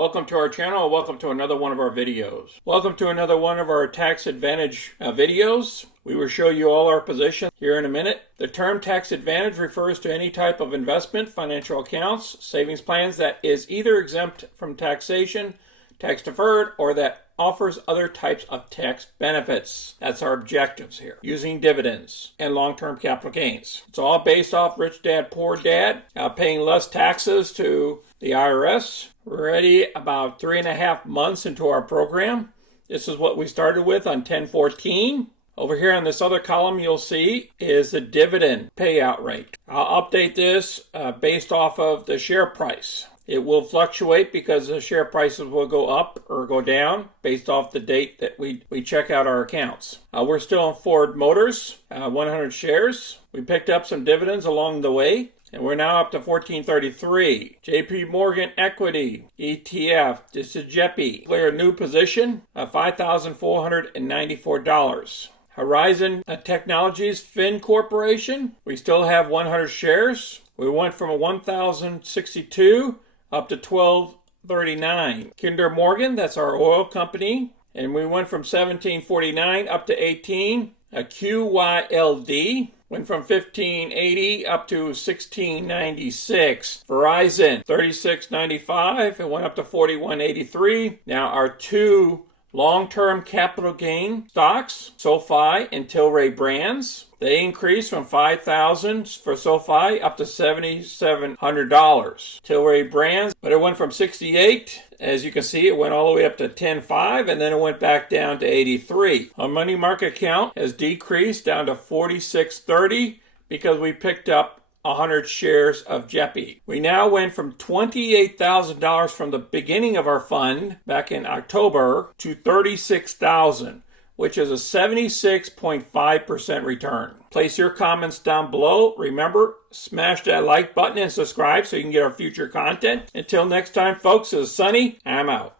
Welcome to our channel. Welcome to another one of our videos. Welcome to another one of our tax advantage videos. We will show you all our positions here in a minute. The term tax advantage refers to any type of investment, financial accounts, savings plans that is either exempt from taxation, tax deferred, or that offers other types of tax benefits. That's our objectives here. Using dividends and long-term capital gains. It's all based off rich dad, poor dad, paying less taxes to the IRS. We're already about 3.5 months into our program. This is what we started with on 10/14. Over here on this other column you'll see is the dividend payout rate. I'll update this based off of the share price. It will fluctuate because the share prices will go up or go down based off the date that we check out our accounts. We're still on Ford Motors, 100 shares. We picked up some dividends along the way, and we're now up to 1433. JP Morgan Equity, ETF, this is JEPI. Clear a new position of $5,494. Horizon Technologies Fin Corporation, we still have 100 shares. We went from a 1,062 up to 1239. Kinder Morgan, that's our oil company, and we went from 1749 up to 18. A QYLD went from 1580 up to 1696. Verizon 3695, it went up to 4183. Now our two long-term capital gain stocks, SOFI and TILRAY brands, they increased from $5,000 for SOFI up to $7,700. TILRAY brands, but it went from 68, as you can see, it went all the way up to 10.5, and then it went back down to 83. Our money market account has decreased down to 4630 because we picked up 100 shares of JEPI. We now went from $28,000 from the beginning of our fund back in October to $36,000, which is a 76.5% return. Place your comments down below. Remember, smash that like button and subscribe so you can get our future content. Until next time, folks, this is Sonny. I'm out.